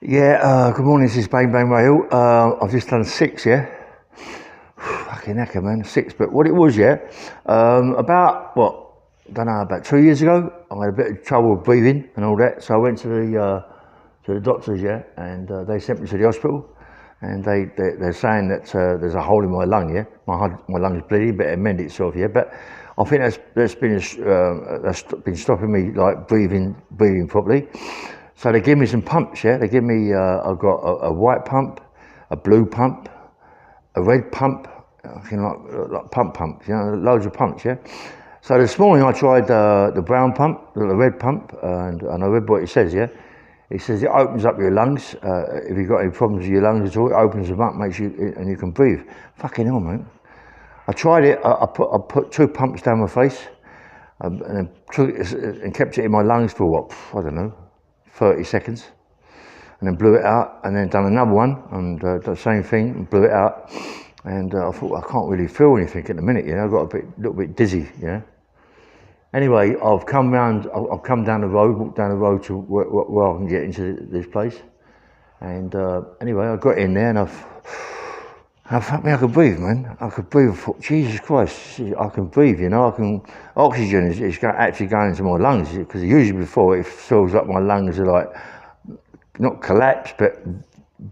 Yeah, good morning, this is Bang Bang Rail. I've just done 6, yeah? Fucking hecker, man, 6. But what it was, yeah, about, don't know, about 2 years ago, I had a bit of trouble with breathing and all that. So I went to the doctors, yeah, and they sent me to the hospital. And they're saying that there's a hole in my lung, yeah? My lung's bleeding, but it mended itself, yeah? But I think that's been stopping me, like, breathing properly. So they give me some pumps, yeah. They give me, I've got a white pump, a blue pump, a red pump, like pumps, you know, loads of pumps, yeah. So this morning I tried the brown pump, the red pump, and I read what it says, yeah. It says it opens up your lungs. If you've got any problems with your lungs at all, it opens them up, makes you, and you can breathe. Fucking hell, man. I tried it. I put 2 pumps down my face, and then took it and kept it in my lungs for what, I don't know, 30 seconds, and then blew it out, and then done another one and the same thing and blew it out. And I thought, I can't really feel anything at the minute, you know. I got a little bit dizzy, yeah. Anyway, I've come down the road, walked down the road to where I can get into this place. And anyway, I got in there and I could breathe, man. I could breathe. I thought, Jesus Christ, I can breathe, you know. Oxygen is actually going into my lungs, because usually before it feels like my lungs are like, not collapsed, but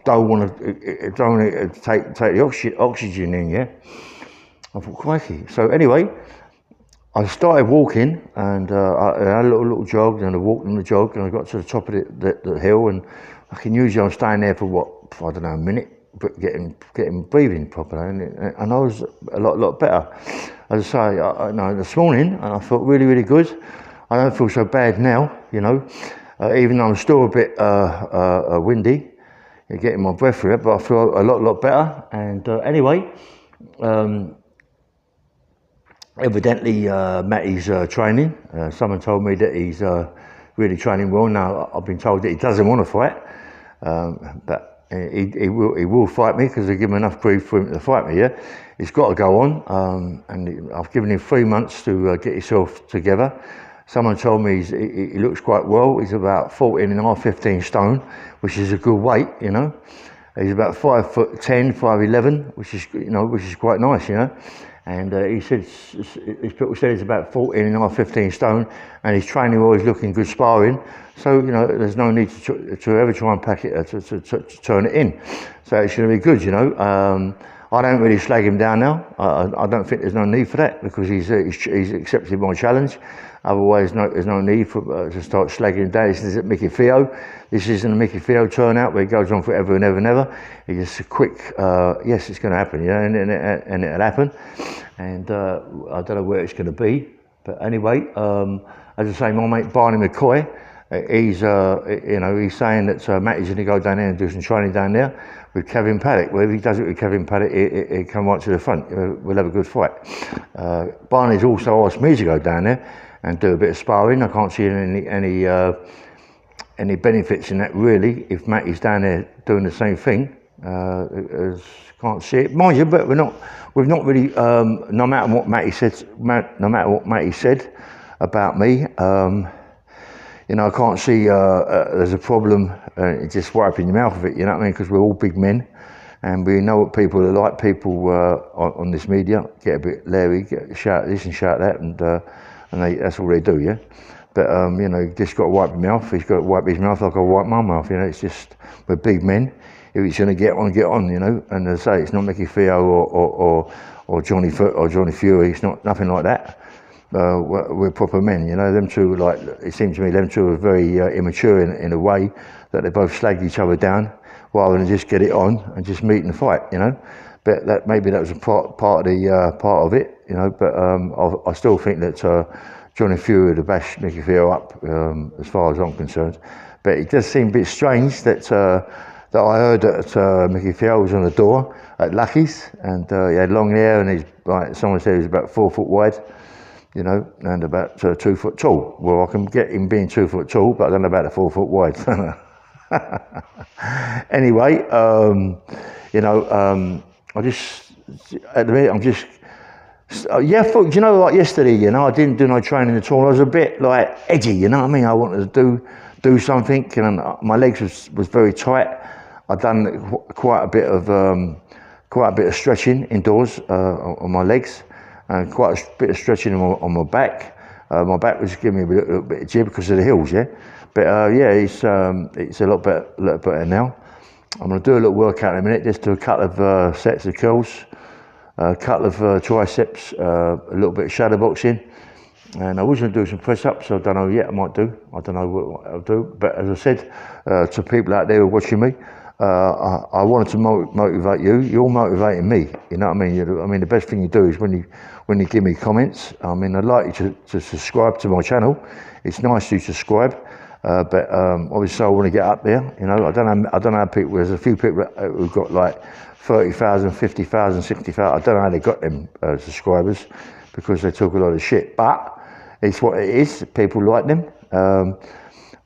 don't want to take the oxygen in, yeah. I thought, crikey. So anyway, I started walking, and I had a little jog, and I walked on the jog, and I got to the top of the hill, and I can usually I'm staying there for I don't know, a minute, but getting breathing properly, and I was a lot better. As I say, no, this morning, and I felt really good. I don't feel so bad now, you know, even though I'm still a bit windy, getting my breath through it, but I feel a lot better. And anyway. Evidently, Matty's training. Someone told me that he's really training well. Now I've been told that he doesn't want to fight, but he will fight me, because I give him enough grief for him to fight me. Yeah, he's got to go on, and I've given him 3 months to get himself together. Someone told me he looks quite well. He's about 14.5, 15 stone, which is a good weight, you know. He's about 5'10", 5'11", which is quite nice, you know. And he said, his people said he's about 14.5, 15 stone, and he's training well, he's looking good sparring. So, you know, there's no need to ever try and pack it, to turn it in. So it's going to be good, you know. I don't really slag him down now. I don't think there's no need for that, because he's accepted my challenge. Otherwise, there's no need to start slagging him down. This isn't Mickey Theo. This isn't a Mickey Theo turnout where it goes on forever and ever and ever. It's just a quick, yes, it's going to happen, you know, and it'll happen. And I don't know where it's going to be. But anyway, as I say, my mate Barney McCoy, he's saying that Matty's going to go down there and do some training down there with Kevin Paddock. Well, if he does it with Kevin Paddock, he'll come right to the front. We'll have a good fight. Barney's also asked me to go down there and do a bit of sparring. I can't see any benefits in that, really, if Matty's down there doing the same thing. Can't see it, mind you, but we've not really, no matter what Matty said about me, you know, I can't see there's a problem just wiping your mouth of it, you know what I mean, because we're all big men, and we know what people are like. People on this media get a bit leery, shout this and shout that, and that's all they do, yeah. But you know, you just got to wipe your mouth. He's got to wipe his mouth like I wipe my mouth, you know. It's just, we're big men. If he's going to get on, you know. And as I say, it's not Mickey Theo or Johnny Fury. It's nothing like that. We're proper men, you know. Them two, like, it seems to me, them two are very immature in a way that they both slagged each other down rather than just get it on and just meet and fight, you know. But maybe that was a part of it, you know. But I still think that Johnny Fury would have bashed Mickey Theo up, as far as I'm concerned. But it does seem a bit strange that I heard that Mickey Theo was on the door at Lucky's, and he had long hair, and he's, like someone said, he was about 4 foot wide, you know, and about 2 foot tall. Well, I can get him being 2 foot tall, but I don't know about the 4 foot wide. Anyway, you know, I just, at the minute, I'm just, yeah, you know, like yesterday, you know, I didn't do no training at all. I was a bit like edgy, you know what I mean? I wanted to do something, and my legs was very tight. I'd done quite a bit of stretching indoors on my legs, and quite a bit of stretching on my back. My back was giving me a little bit of jib because of the hills, yeah. But yeah, it's a lot better now. I'm going to do a little workout in a minute. Just do a couple of sets of curls, a couple of triceps, a little bit of shadow boxing. And I was going to do some press-ups, so I don't know yet, I might do. I don't know what I'll do. But as I said to people out there who are watching me, I wanted to motivate you. You're motivating me, you know what I mean? I mean, the best thing you do is when you give me comments. I mean, I'd like you to subscribe to my channel. It's nice to subscribe. But obviously I want to get up there, you know. I don't know how people, there's a few people who've got like 30,000, 50,000, 60,000. I don't know how they got them subscribers, because they talk a lot of shit, but it's what it is. People like them.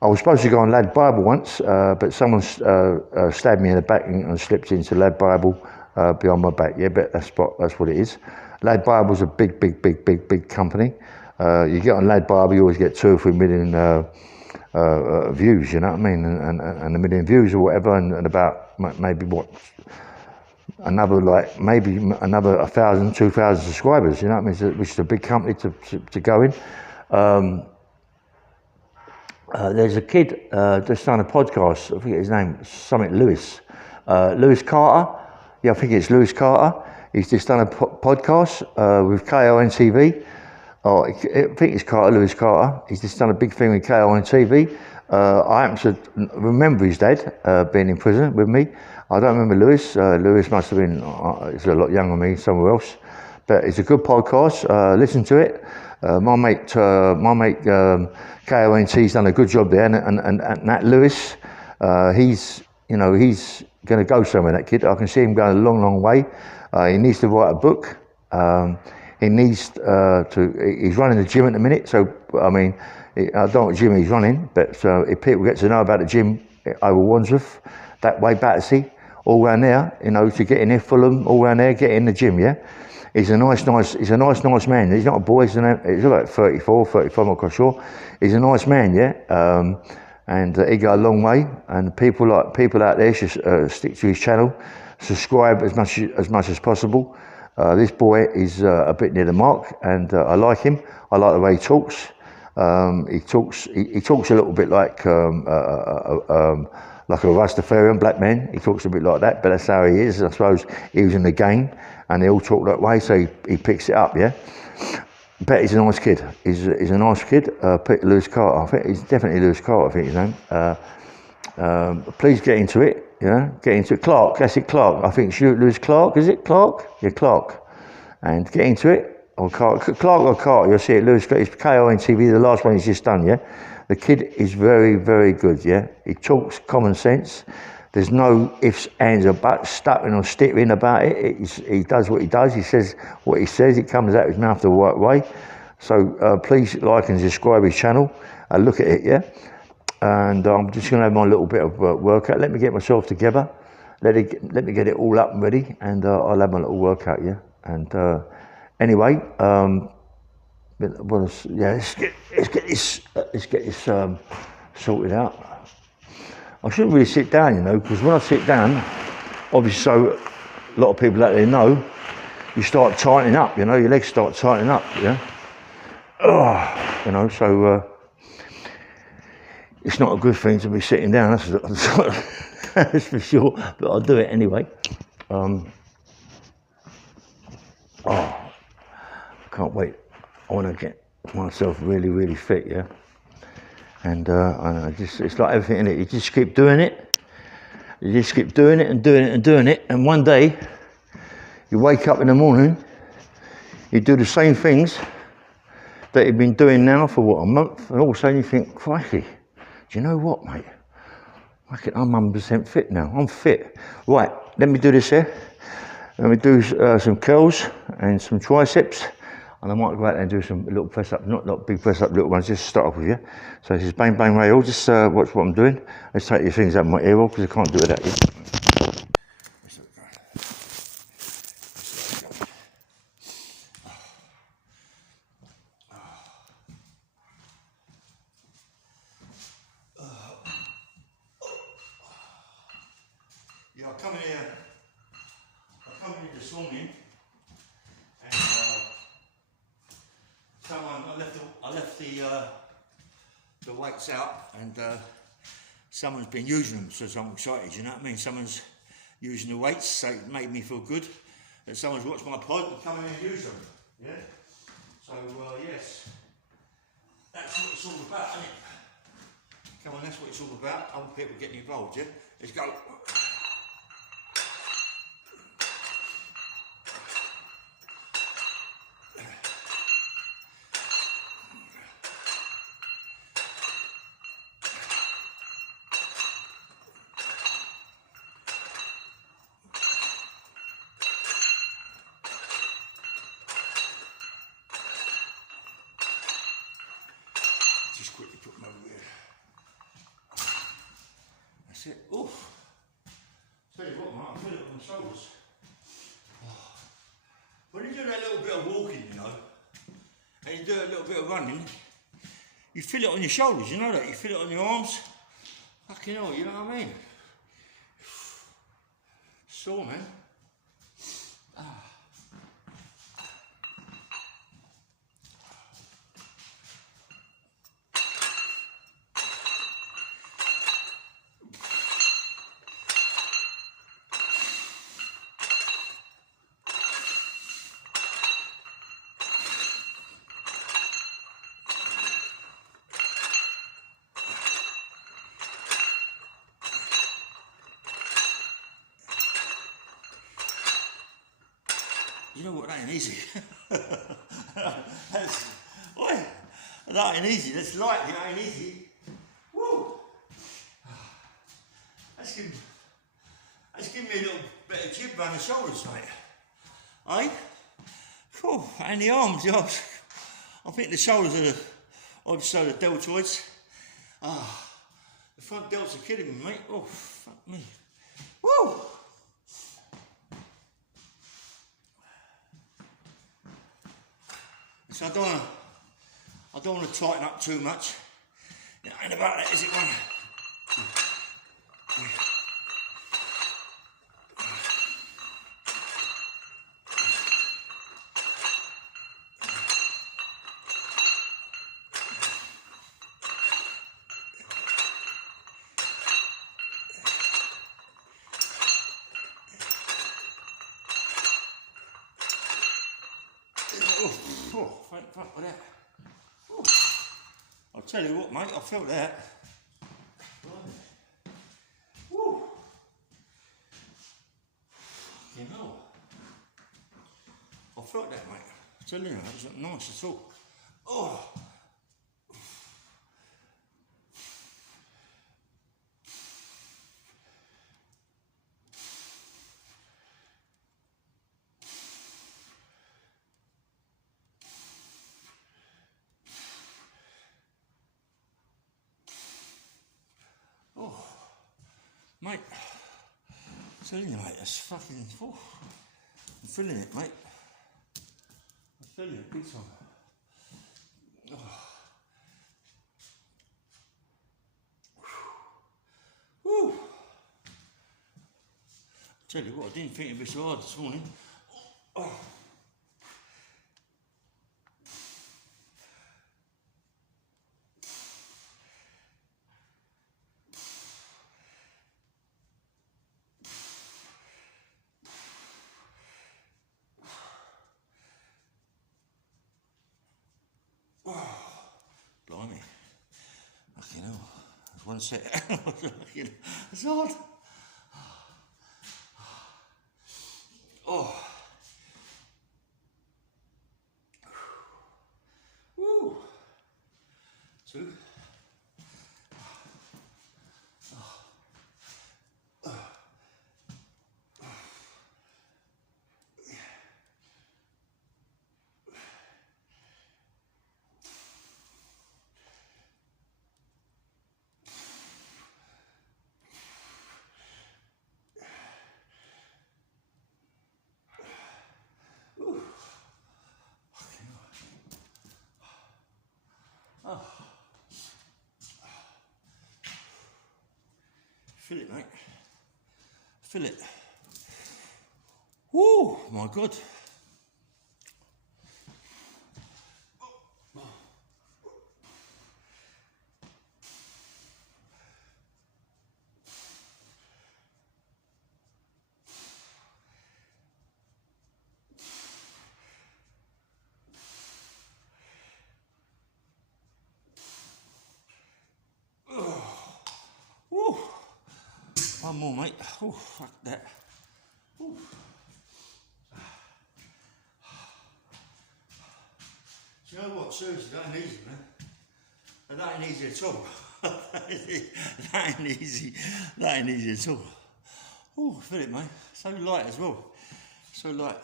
I was supposed to go on Lad Bible once, but someone stabbed me in the back and slipped into Lad Bible behind my back. Yeah, but that's what it is. Lad Bible's a big company. You get on Lad Bible, you always get 2 or 3 million views, you know what I mean, and a million views or whatever, and about maybe another 1,000, 2,000 subscribers, you know what I mean, which is a big company to go in. There's a kid just done a podcast, I forget his name, something Lewis Carter. Yeah, I think it's Lewis Carter. He's just done a podcast with KON TV. Oh, I think it's Lewis Carter. He's just done a big thing with KON TV. I happen to remember his dad being in prison with me. I don't remember Lewis. Lewis must have been, he's a lot younger than me, somewhere else. But it's a good podcast. Listen to it. My mate KONT's done a good job there, and that Lewis, he's going to go somewhere. That kid, I can see him going a long way. He needs to write a book. He needs he's running the gym at the minute, so I mean, I don't know what gym he's running, but if people get to know about the gym over Wandsworth, that way, Battersea, all around there, you know, to get in there, Fulham, all around there, get in the gym, yeah? He's a nice man. He's not a boy, he's like 34, 35, I'm not quite sure. He's a nice man, yeah? And he got a long way, and people out there should stick to his channel, subscribe as much as possible. This boy is a bit near the mark, and I like him. I like the way he talks. He talks a little bit like a Rastafarian black man. He talks a bit like that, but that's how he is. I suppose he was in the game, and they all talk that way, so he picks it up, yeah. But he's a nice kid. He's a nice kid. Lewis Carter. I think he's definitely Lewis Carter. I think his name. Please get into it. Yeah, get into it. Clark. That's it. Clark. I think it's Lewis Clark. Is it Clark? Yeah, Clark. And get into it. Or Clark or Carter. You'll see it. Lewis Clark. It's KON TV. The last one he's just done. Yeah. The kid is very, very good. Yeah. He talks common sense. There's no ifs, ands, or buts, stuttering or stittering about it. He does what he does. He says what he says. It comes out of his mouth the right way. So please like and subscribe his channel. Look at it, yeah. And I'm just going to have my little bit of workout. Let me get myself together. Let me get it all up and ready, and I'll have my little workout, yeah. And anyway, let's get this sorted out. I shouldn't really sit down, you know, because when I sit down, obviously, so a lot of people out there know, you start tightening up, you know, your legs start tightening up, yeah. Oh, you know, so it's not a good thing to be sitting down, that's for sure, but I'll do it anyway. Can't wait. I want to get myself really, really fit, yeah. And it's like everything in it. You just keep doing it. You just keep doing it and doing it and doing it. And one day, you wake up in the morning, you do the same things that you've been doing now for a month, and all of a sudden you think, crikey, do you know what, mate? I'm 100% fit now. I'm fit. Right, let me do this here. Let me do some curls and some triceps. And I might go out there and do some little press up, not big press up, little ones, just to start off with, yeah? So this is bang, bang, rail, just watch what I'm doing. Let's take these things out of my ear roll, because I can't do it without you. I come in here this morning, and I left the weights out, and someone's been using them, so I'm excited. You know what I mean? Someone's using the weights, so it made me feel good that someone's watched my pod and come in and use them. Yeah. So yes, that's what it's all about, isn't it? Come on, that's what it's all about. I want people getting involved. Yeah. Let's go. Just quickly put them over here. That's it. Oh, tell you what, mate, I feel it on my shoulders. Oh. When you do that little bit of walking, you know, and you do a little bit of running, you feel it on your shoulders, you know that? You feel it on your arms. Fucking hell, you know what I mean? Sore, man. Ah. You know what, that ain't easy. That ain't easy, that's light, it ain't easy. Woo! That's giving me a little bit of jib around the shoulders, mate. Eh? Cool, and the arms, yeah. I think the shoulders are also the deltoids. The front delts are killing me, mate. Oh, fuck me. Woo! So I don't want to tighten up too much. It ain't about that, is it, man? Oh, thank fuck for that. Oh. I'll tell you what, mate, I felt that. Woo. You know, I felt that, mate. I tell you, that wasn't nice at all. Oh. Oh, mate, I'm telling you, mate, that's fucking, oh, I'm feeling it, mate. I'm feeling it big time. Oh. Woo. Tell you what, I didn't think it'd be so hard this morning. Oh. Blimey. Fucking hell. There's one set. It's hard. Oh. Woo. Two. Oh. Feel it, mate. Feel it. Woo, my God. Woo. One more, mate. Oh, fuck that. Woo. Do you know what? Seriously, that ain't easy, man. That ain't easy at all. That ain't easy. That ain't easy at all. Oh, feel it, mate. So light as well. So light.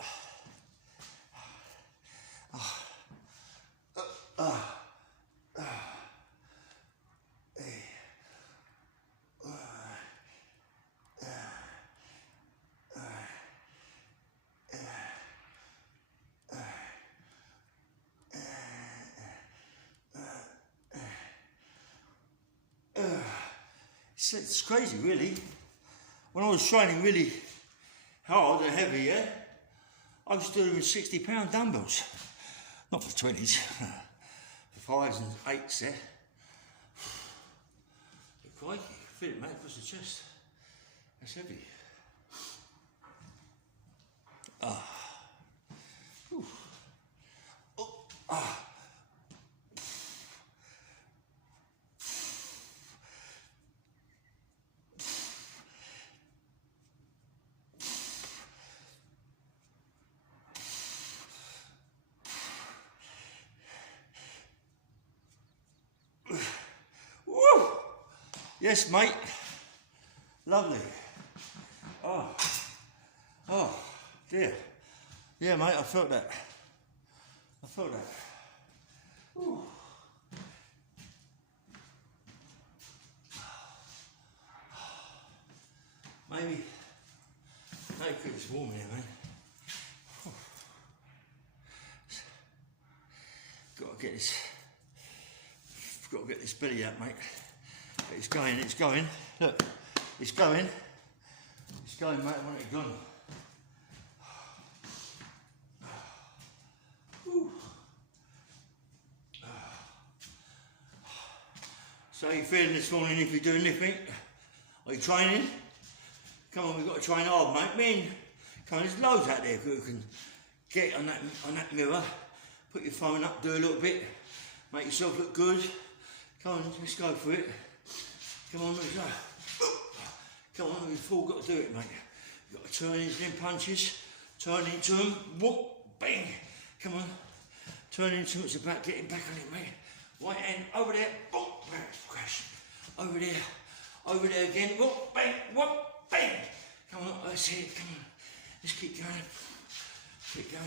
It's crazy, really. When I was training really hard and heavy, yeah, I was doing with £60 dumbbells. Not for 20s, for 5s and 8s, yeah. But crikey, feel it, mate, across the chest. That's heavy. Woo! Yes, mate. Lovely. Oh, dear. Yeah, mate, I felt that. I felt that. Woo. Maybe it's warm here, man. Got to get this belly out, mate. It's going. Look, it's going, mate. I want it gone. So how you feeling this morning if you're doing anything? Are you training? Come on, we've got to train hard, mate. Men, come on, there's loads out there who can get on that mirror, put your phone up, do a little bit, make yourself look good. Come on, let's go for it. Come on, let's go. Come on, we've all got to do it, mate. You've got to turn into them punches, turn into them, whoop, bang. Come on, turn into them, it's about getting back on it, mate. Right hand over there, boom, bang, crash. Over there again, whoop, bang, whoop, bang. Come on, that's it, come on. Let's keep going. Keep going,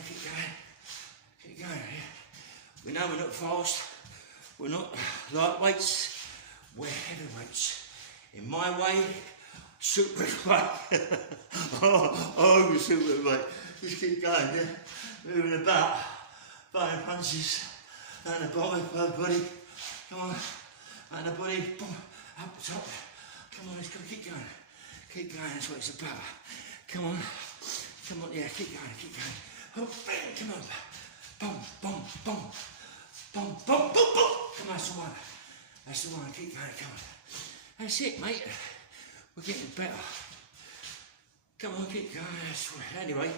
yeah. We know we're not fast, we're not lightweights, we're heavyweights. In my way, super weight. oh, super weight. Just keep going, yeah. Moving about, throwing punches, and the bottom of the body. Come on, and the body, boom, up the top. Come on, let's go, keep going, that's what it's about. Come on, yeah, keep going. Oh, bang, come on, boom, boom, boom, boom, boom, boom, boom. Come on, that's the one, keep going, come on. That's it, mate, we're getting better. Come on, keep going, that's right. Anyway,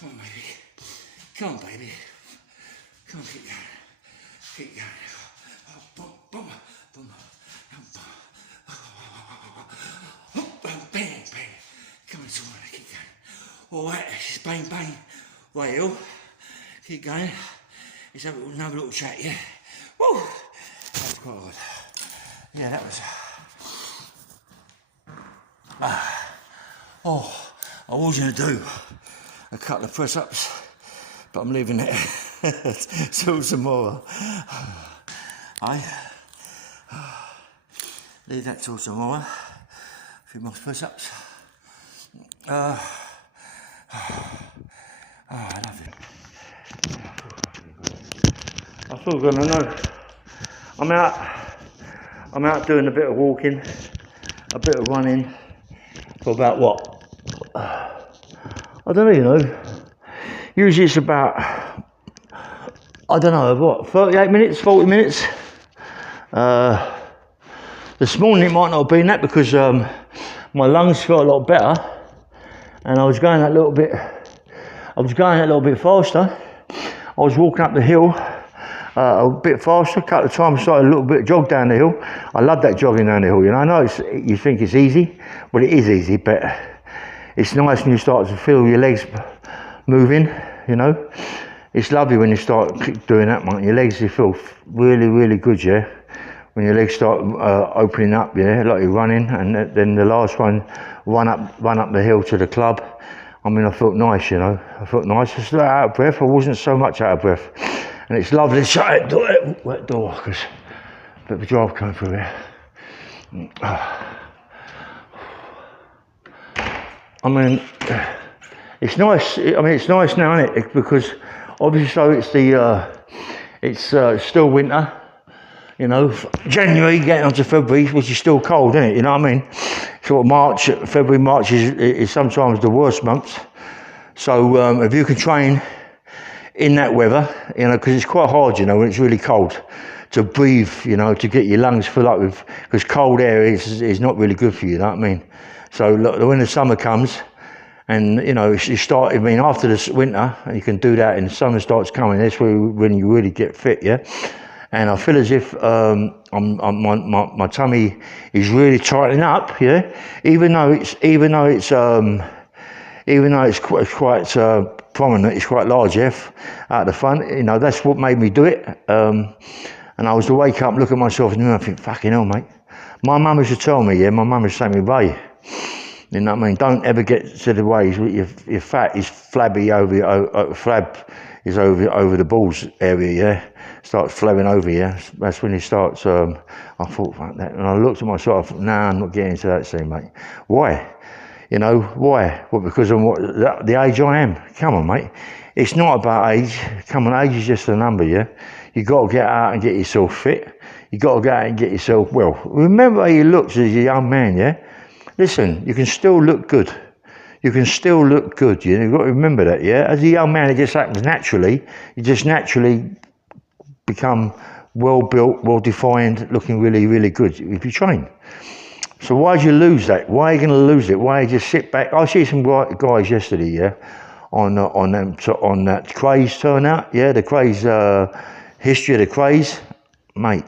come on, baby, come on, baby. Come on, keep going. Oh, boom, boom, boom, boom, bang, bang. Come on, it's all right, keep going. All right, it's bang, bang. Right, Hill. Keep going. Let's have another little chat, yeah? Woo! That was quite good. Yeah, that was... I was going to do a couple of press-ups, but I'm leaving it till tomorrow. Leave that till tomorrow. A few more press-ups. I love it. I feel good, I know. I'm out doing a bit of walking, a bit of running, for about what? I don't know, you know. Usually it's about, I don't know, what, 38 minutes, 40 minutes. This morning it might not have been that because my lungs felt a lot better and I was going a little bit faster. I was walking up the hill a bit faster, a couple of times, started a little bit of jog down the hill. I love that jogging down the hill, you know. I know you think it's easy, well it is easy, but it's nice when you start to feel your legs moving, you know. It's lovely when you start doing that, mate. Your legs, you feel really, really good, yeah. When your legs start opening up, yeah, like you're running, and then the last one, run up the hill to the club. I mean, I felt nice, you know. I felt nice. Just out of breath. I wasn't so much out of breath, and it's lovely. Shut that door, because a bit of a drive coming through here. I mean, it's nice. I mean, it's nice now, isn't it? Because obviously, so it's still winter. You know, January getting onto February, which is still cold, isn't it? You know what I mean? Sort of February, March is sometimes the worst months. So if you can train in that weather, you know, because it's quite hard, you know, when it's really cold, to breathe, you know, to get your lungs full up with, because cold air is not really good for you, you know what I mean? So look, when the summer comes, and you know, you start, I mean, after this winter, you can do that, and the summer starts coming, that's when you really get fit, yeah? And I feel as if my tummy is really tightening up, yeah. Even though it's quite prominent, it's quite large, yeah, out the front. You know, that's what made me do it. And I was to wake up, look at myself, and I think, fucking hell, mate. My mum used to tell me, yeah, my mum used to say to me, Ray, you know what I mean? Don't ever get to the ways your fat is flabby flab is over the balls area, yeah. Starts flaring over, yeah. That's when it starts. I thought, fuck that, and I looked at myself. Nah, I'm not getting into that scene, mate. Why? You know why? Well, because of the age I am. Come on, mate. It's not about age. Come on, age is just a number, yeah. You got to get out and get yourself fit. You got to go out and get yourself well. Remember how you looked as a young man, yeah. Listen, you can still look good. You can still look good, you know, you've got to remember that, yeah? As a young man, it just happens naturally. You just naturally become well-built, well-defined, looking really, really good if you train. So why did you lose that? Why are you going to lose it? Why you just sit back? I see some guys yesterday, yeah, on that craze turnout, yeah, the craze, history of the craze, mate.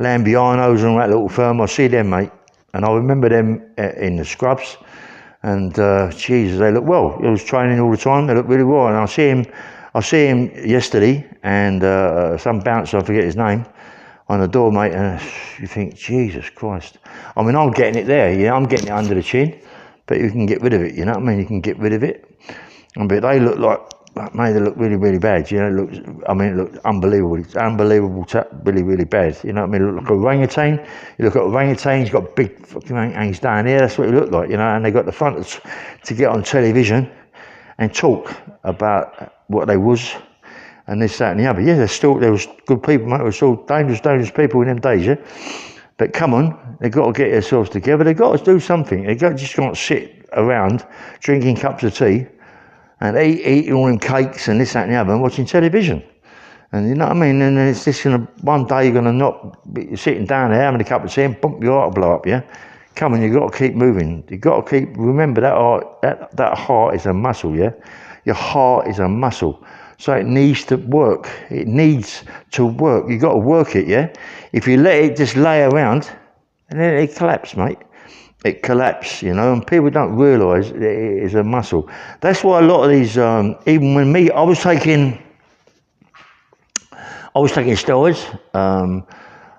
Lambianos and that little firm, I see them, mate. And I remember them in the scrubs. And Jesus, they look well. He was training all the time. They look really well. And I see him yesterday, and some bouncer, I forget his name, on the door, mate. And you think, Jesus Christ. I mean, I'm getting it there. Yeah, I'm getting it under the chin, but you can get rid of it. You know what I mean? You can get rid of it. But they look like, mate, they look really, really bad. You know, it looks unbelievable. It's unbelievable, really, really bad. You know what I mean? It look like a orangutan. You look at orangutan, he's got big fucking hangs down here. That's what he looked like, you know. And they got the front to get on television and talk about what they was and this, that, and the other. Yeah, there was good people, mate. There was still dangerous people in them days, yeah. But come on, they've got to get themselves together. They've got to do something. Just can't sit around drinking cups of tea and eating all them cakes and this, that, and the other, and watching television. And you know what I mean? And it's just one day you're gonna not be sitting down there having a cup of tea and bump, your heart will blow up, yeah? Come on, you've got to keep moving. You've got to remember that heart is a muscle, yeah? Your heart is a muscle. So it needs to work. It needs to work. You've got to work it, yeah? If you let it just lay around, and then it collapses, mate. It collapses, you know, and people don't realise it is a muscle. That's why a lot of these, even when I was taking steroids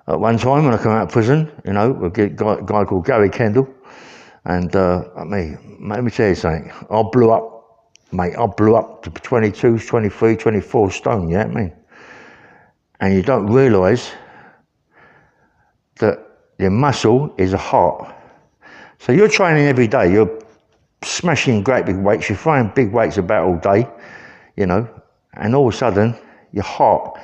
at one time when I came out of prison, you know, with a guy called Gary Kendall. And let me tell you something, I blew up, mate. I blew up to 22, 23, 24 stone, you know what I mean? And you don't realise that your muscle is a heart. So you're training every day, you're smashing great big weights, you're throwing big weights about all day, you know, and all of a sudden, your heart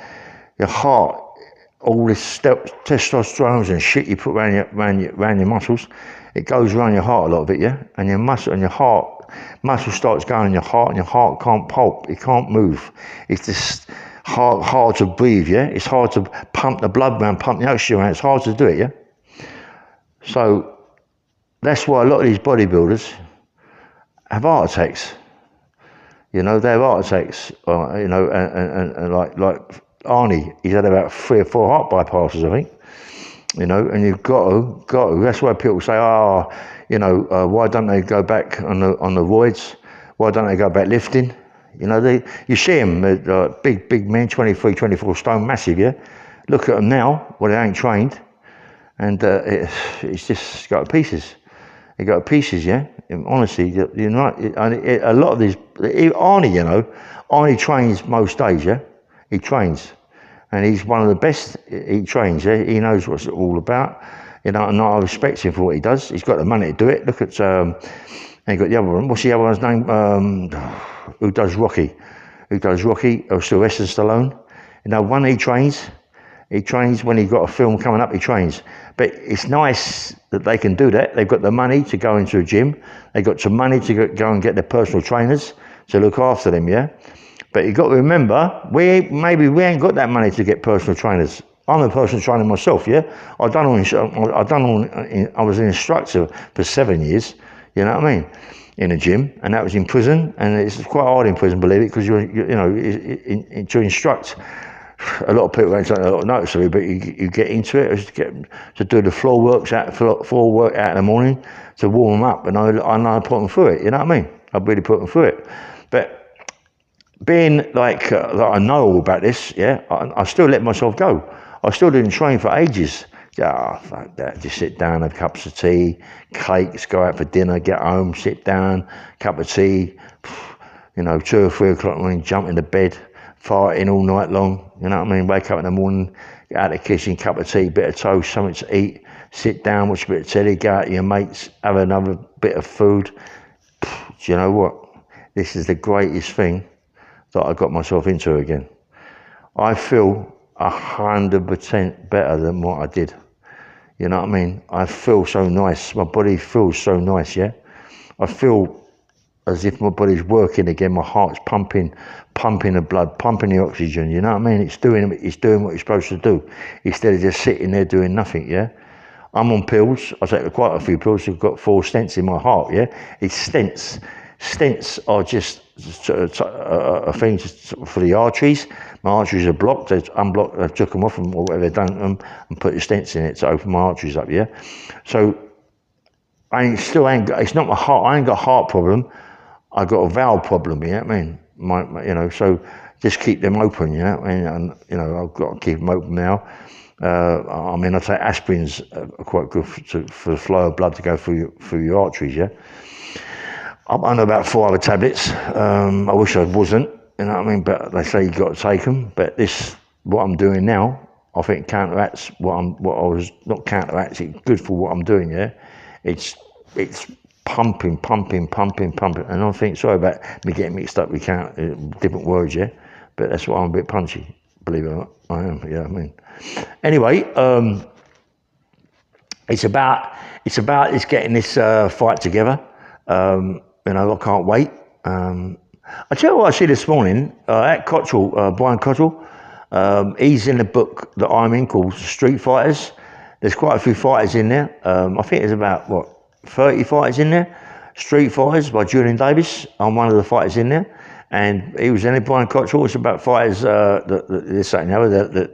all this testosterone and shit you put around your muscles, it goes around your heart, a lot of it, yeah? And your muscle and your heart, muscle starts going in your heart, and your heart can't pulp, it can't move. It's just hard to breathe, yeah? It's hard to pump the blood around, pump the oxygen around, it's hard to do it, yeah? So that's why a lot of these bodybuilders have heart attacks. You know, they have heart attacks, you know, and like Arnie, he's had about 3 or 4 heart bypasses, I think. You know, and you've got to. That's why people say, you know, why don't they go back on the roids? Why don't they go back lifting? You know, you see them, big men, 23, 24 stone, massive, yeah? Look at them now, well, they ain't trained, and it's just got to pieces. It got to pieces, yeah? And honestly, you know, a lot of these, Arnie, you know, Arnie trains most days, yeah? He trains. And he's one of the best, he trains, yeah? He knows what it's all about. You know, and I respect him for what he does. He's got the money to do it. Look at, and you got the other one, what's the other one's name? Who does Rocky? Or Sylvester Stallone. You know, he trains when he's got a film coming up, he trains. But it's nice that they can do that. They've got the money to go into a gym. They've got some money to go and get their personal trainers to look after them, yeah? But you've got to remember, we ain't got that money to get personal trainers. I'm a personal trainer myself, yeah? I was an instructor for 7 years, you know what I mean? In a gym, and that was in prison, and it's quite hard in prison, believe it, because you know, to instruct, a lot of people don't take a lot of notice of it, but you get into it, to do the floor work out in the morning, to warm them up, and I put them through it, you know what I mean? I really put them through it. But being like I know all about this, yeah, I still let myself go. I still didn't train for ages. Fuck that, just sit down, have cups of tea, cakes, go out for dinner, get home, sit down, cup of tea, you know, 2 or 3 o'clock in the morning, jump into bed, fighting all night long, you know what I mean? Wake up in the morning, get out of the kitchen, cup of tea, bit of toast, something to eat, sit down, watch a bit of telly, go out to your mates, have another bit of food. Do you know what? This is the greatest thing that I got myself into again. I feel 100% better than what I did. You know what I mean? I feel so nice. My body feels so nice, yeah? I feel as if my body's working again. My heart's pumping the blood, pumping the oxygen, you know what I mean? It's doing what it's supposed to do, instead of just sitting there doing nothing, yeah? I'm on pills. I take quite a few pills. I've got 4 stents in my heart, yeah? It's stents. Stents are just a thing for the arteries. My arteries are blocked. They've unblocked. They've took them off or whatever they've done and put the stents in it to open my arteries up. Yeah. So it's not my heart. I ain't got a heart problem. I got a valve problem. You know what I mean? You know. So just keep them open. You know. And you know, I've got to keep them open now. I mean, I take aspirins are quite good for the flow of blood to go through your arteries. Yeah. I'm on about 4 other tablets. I wish I wasn't, you know what I mean? But they say you've got to take them. But what I'm doing now, I think counteracts it's good for what I'm doing, yeah? It's pumping. And I think, sorry about me getting mixed up with different words, yeah? But that's why I'm a bit punchy, believe it or not. I am, yeah, I mean. Anyway, it's about getting this fight together. You know, I can't wait. I tell you what I see this morning at Cottrell, Brian Cottrell. He's in the book that I'm in called Street Fighters. There's quite a few fighters in there. I think there's about 30 fighters in there. Street Fighters by Julian Davis. I'm one of the fighters in there, and he was in it. Brian Cottrell. It's about fighters that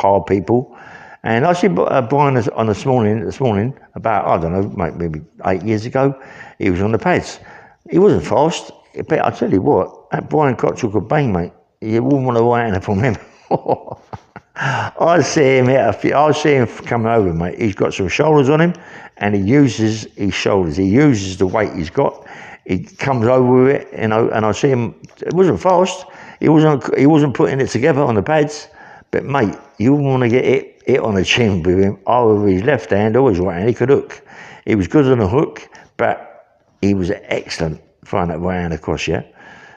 hard people. And I see Brian on this morning about, I don't know, maybe 8 years ago, he was on the pads. He wasn't fast, but I tell you what, that Brian Cottrell could bang, mate. You wouldn't want to wait in from him. I see him coming over, mate. He's got some shoulders on him, and he uses his shoulders. He uses the weight he's got. He comes over with it, you know, and I see him. It wasn't fast. He wasn't putting it together on the pads. But mate, you want to get it on the chin with him, either with his left hand or his right hand. He could hook. He was good on the hook, but he was excellent throwing that right hand across, yeah?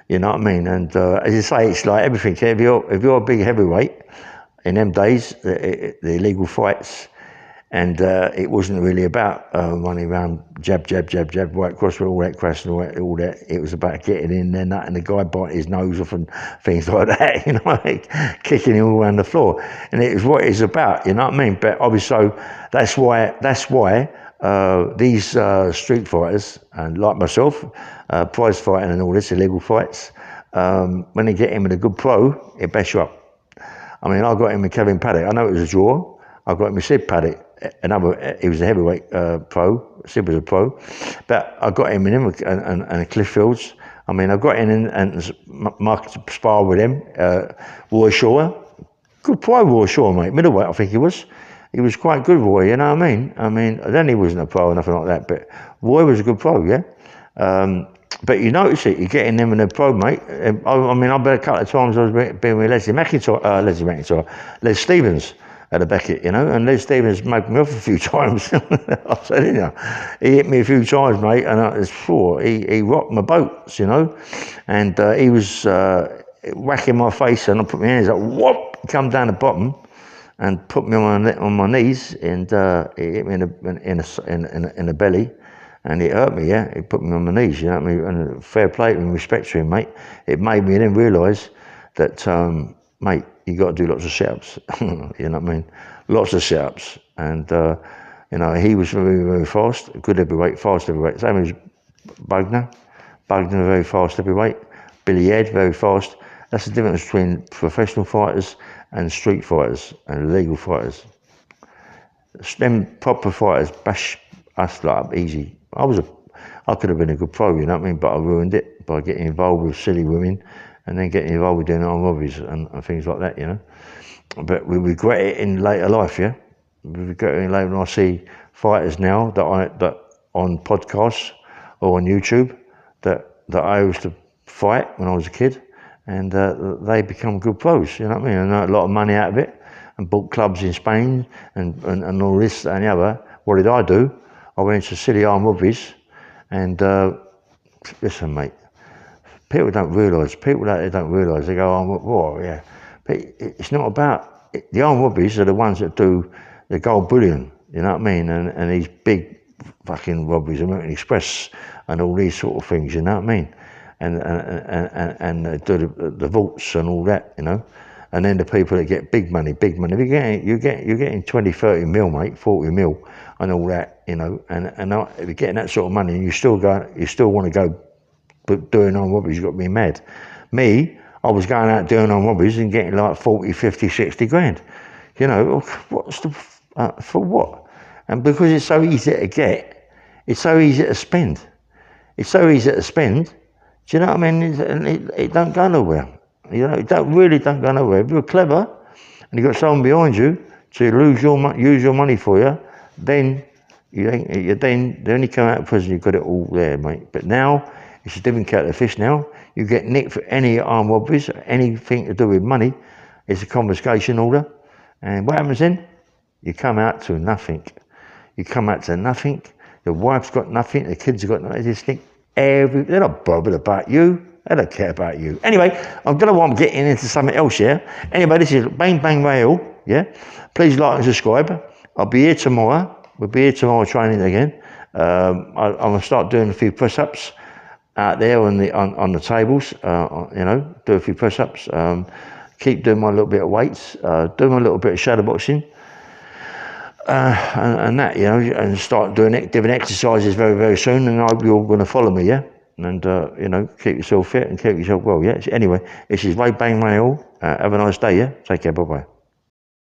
You know what I mean? And as you say, it's like everything. If you're a big heavyweight, in them days, the illegal fights, and it wasn't really about running around jab, right across with all that crash and all that. It was about getting in there, nutting the guy, biting his nose off and things like that, you know, like kicking him all around the floor. And it was what it's about, you know what I mean? But obviously, so that's why these street fighters, and like myself, prize fighting and all this, illegal fights, when they get in with a good pro, it bash you up. I mean, I got him with Kevin Paddock. I know it was a draw. I got him with Sid Paddock. He was a heavyweight pro. Sid was a pro. But I got him in him and Cliff Fields. I mean, I got in and Mark spar with him. Roy Shaw. Good pro, Roy Shaw, mate. Middleweight, I think he was. He was quite good, Roy, you know what I mean? I mean, then he wasn't a pro or nothing like that, but Roy was a good pro, yeah? But you notice it, you get in them in a pro, mate. I mean, I bet a couple of times I was being with Les Stevens at the Beckett, you know, and Les Stevens mugged me off a few times. I said, you know, he hit me a few times, mate, and I was sure he rocked my boats, you know, and he was whacking my face, and I put my hands up, whoop, come down the bottom, and put me on my knees, and he hit me in the belly. And it hurt me, yeah. It put me on my knees, you know what I mean? And fair play and respect to him, mate. It made me then realise that, mate, you got to do lots of sit-ups. You know what I mean? Lots of sit-ups. And, you know, he was very, very fast. Good heavyweight, fast heavyweight. Same as Bogner. Bogner, very fast heavyweight. Billy Ed, very fast. That's the difference between professional fighters and street fighters and legal fighters. Them proper fighters bash us like up easy. I could have been a good pro, you know what I mean, but I ruined it by getting involved with silly women and then getting involved with doing armed robberies and things like that, you know. But we regret it in later life, yeah. We regret it in later when I see fighters now that on podcasts or on YouTube that I used to fight when I was a kid, and they become good pros, you know what I mean, and a lot of money out of it, and bought clubs in Spain and all this and the other. What did I do? I went into silly armed robberies, and listen, mate, people don't realise, they don't realise, they go, oh, what, yeah. But it's not about, the armed robberies are the ones that do the gold bullion, you know what I mean, and these big fucking robberies, American Express, and all these sort of things, you know what I mean, and do the vaults and all that, you know. And then the people that get big money, you're getting 20, 30 mil, mate, 40 mil, and all that, you know. And if you're getting that sort of money, and you still want to go doing armed robberies, you've got to be mad. Me, I was going out doing armed robberies and getting like 40, 50, 60 grand. You know, what's the for what? And because it's so easy to get, it's so easy to spend. It's so easy to spend. Do you know what I mean? It don't go nowhere. You know, it don't go nowhere. If you're clever and you've got someone behind you to use your money for you, then you only come out of prison, you've got it all there, mate. But now it's a different kettle of fish now. You get nicked for any armed robberies, anything to do with money, it's a confiscation order. And what happens then? You come out to nothing. You come out to nothing. The wife's got nothing, the kids have got nothing. They just think they're not bothered about you. They don't care about you. Anyway, I'm getting into something else here. Anyway, this is Bang Bang Rail, yeah? Please like and subscribe. I'll be here tomorrow. We'll be here tomorrow training again. I'm going to start doing a few press-ups out there on the tables, you know, do a few press-ups. Keep doing my little bit of weights, do my little bit of shadow boxing. And that, you know, and start doing different exercises very, very soon, and I hope you're all going to follow me, yeah? And, you know, keep yourself fit and keep yourself well, yeah? Anyway, this is Ray Bang Rail. Have a nice day, yeah? Take care, bye-bye.